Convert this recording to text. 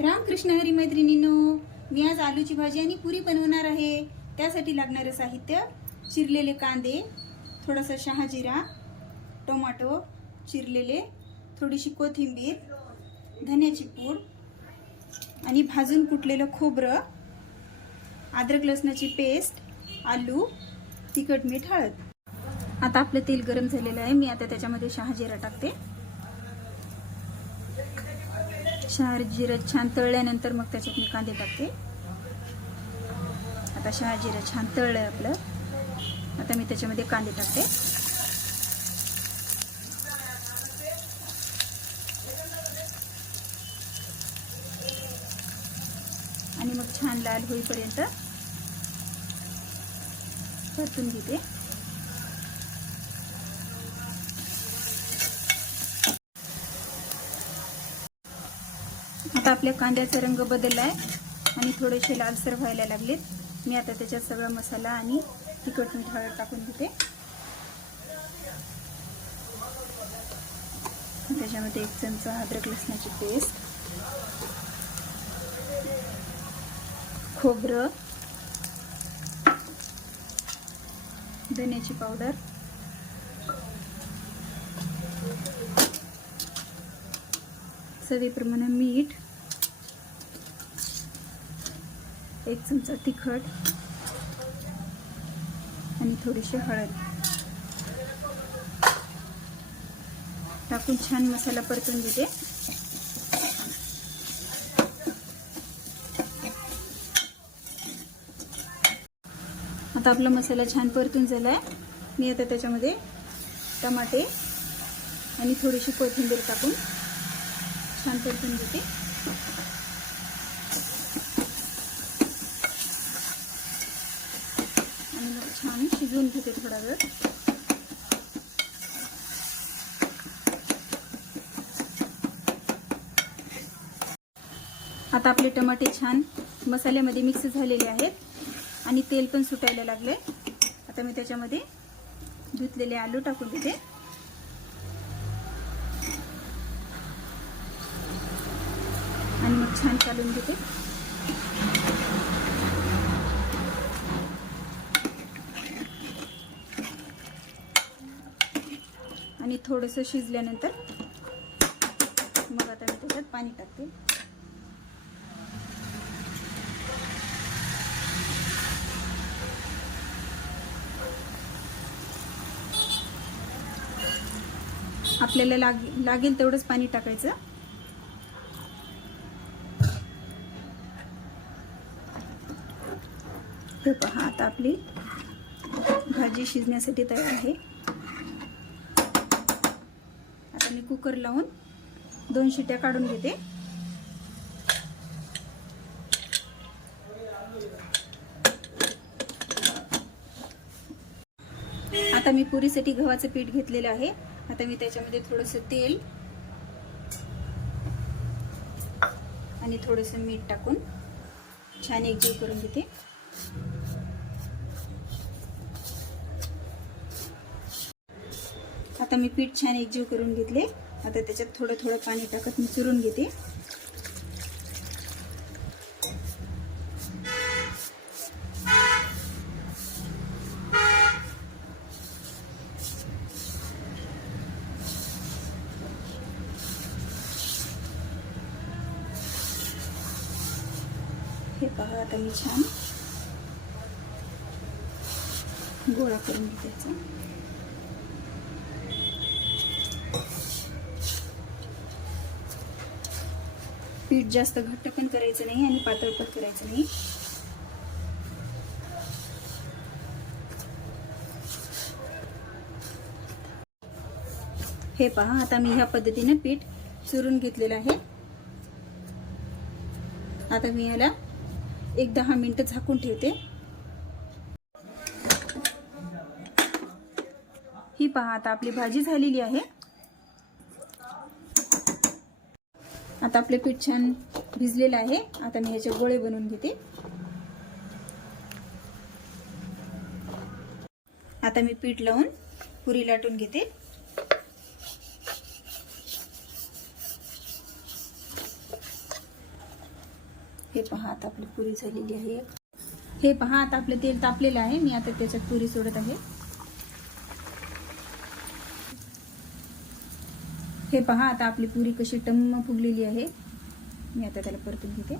रामकृष्ण हरी मैत्रिणींनो, मी आज आलूची भाजी आणि पुरी बनवणार आहे. त्यासाठी लागणारे साहित्य: चिरलेले कांदे, थोडासा शहाजिरा, टोमॅटो चिरलेले, थोडीशी कोथिंबीर, धन्याची पूड आणि भाजून कुटलेलं खोबरं, अद्रक लसणाची पेस्ट, आलू, तिखट, मीठ, हळद. आता आपलं तेल गरम झालेलं आहे. मी आता त्याच्यामध्ये शहाजिरा टाकते. शहाजिरा छान तळल्यानंतर मग त्याच्यात मी कांदे टाकते. आता शहाजिरा छान तळलंय आपलं. आता मी त्याच्यामध्ये कांदे टाकते. आणि मग छान लाल होईपर्यंत परतून घेते. आता आपल्या कांद्याचा रंग बदललाय आणि थोडेसे लालसर व्हायला लागलेत. मी आता त्याच्यात सगळा मसाला आणि तिखट, मीठ, हळद टाकून घेते. त्याच्यामध्ये 1 चमचा अद्रक लसणाची पेस्ट, खोबरं, धन्याची पावडर, चवीप्रमाणे मीठ, 1 चमचा तिखट आणि थोडीशी हळद टाकून छान मसाला परतून घेते. आता आपला मसाला छान परतून झालाय. मी आता त्याच्यामध्ये टमाटे आणि थोडीशी कोथिंबीर टाकून छान परतून घेते. आणि मग छान शिजवून घेते थोडा वेळ. आता आपले टमाटे छान मसाल्यामध्ये मिक्स झालेले आहेत आणि तेल पण सुटायला लागले. आता मी त्याच्यामध्ये धुतलेले आलू टाकून देते. आणि मग छान कालून घेते. आणि थोडंसं शिजल्यानंतर मग आता मी त्याच्यात पाणी टाकते. आपल्याला लागेल तेवढंच पाणी टाकायचं. हे पहा, आता आपली भाजी शिजण्यासाठी तयार आहे. आता मी कुकर लावून 2 शिट्या काढून घेते. आता मी पुरीसाठी गव्हाचं पीठ घेतलेलं आहे. आता मी त्याच्यामध्ये थोडंसं तेल आणि थोडंसं मीठ टाकून छान एकजीव करून घेते. आता मी पीठ छान एकजीव करून घेतले. आता त्याच्यात थोडं थोडं पाणी टाकत मी चुरून घेते. हे पहा, आता मी छान गोळा करून घेते त्याचा. पीठ जास्त घट्ट पण करायचं नाही आणि पातळ पण करायचं नाही. हे पहा, आता मी ह्या पद्धतीने पीठ चुरून घेतलेलं आहे. आता मी याला 10 मिनिटं झाकून ठेवते. ही पहा, आता आपली भाजी झालेली आहे. आता आपले पीठ छान भिजलेलं आहे. आता मी याचे गोळे बनवून घेते. आता मी पीठ लावून पुरी लाटून घेते. हे पहा आता आपली पुरी झालेली आहे. हे पहा आता आपलं तेल तापलेलं आहे. मी आता त्याच्यात पुरी सोडत आहे. हे पहा आता आपली पुरी कशी टम्म फुगलेली आहे. मी आता त्याला परतून घेते.